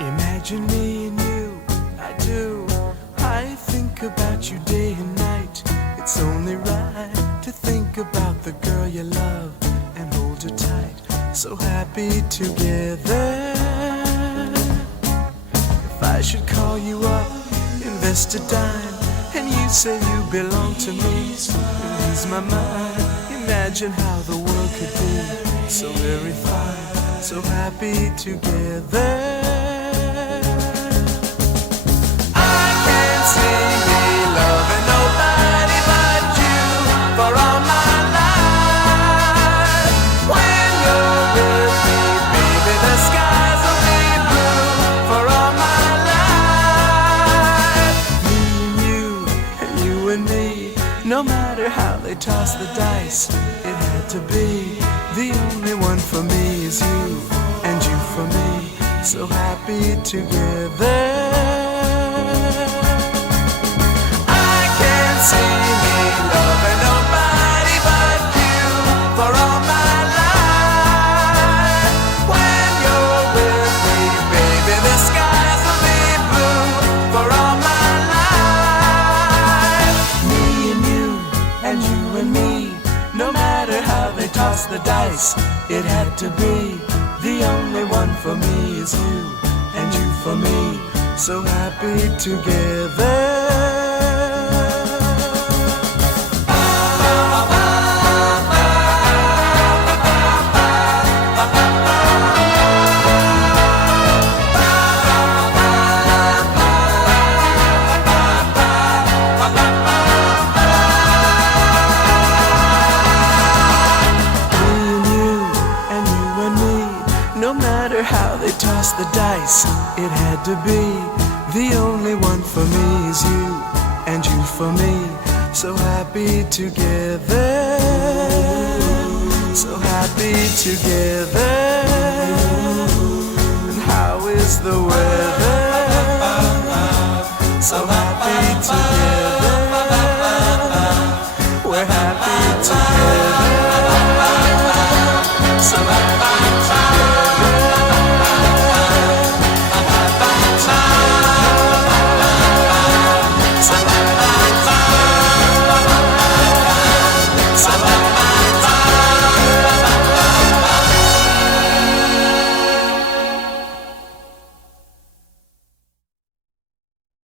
Imagine me and you, I do. I think about you day and night. It's only right to think about the girl you love and hold her tight. So happy together. If I should call you up, invest a dime, and you say you belong to me, lose my mind. Imagine how the world could be so very fine, so happy together. No matter how they toss the dice, it had to be. The only one for me is you, and you for me, so happy together. I can't see me loving nobody but you for all my life. When you're with me, baby, the skies will be blue for all my life. Me and you, and you and me, no matter how they toss the dice, it had to be. The only one for me is you, and you for me, so happy together. No matter how they toss the dice, it had to be. The only one for me is you, and you for me, so happy together. So happy together. And how is the weather? So happy together.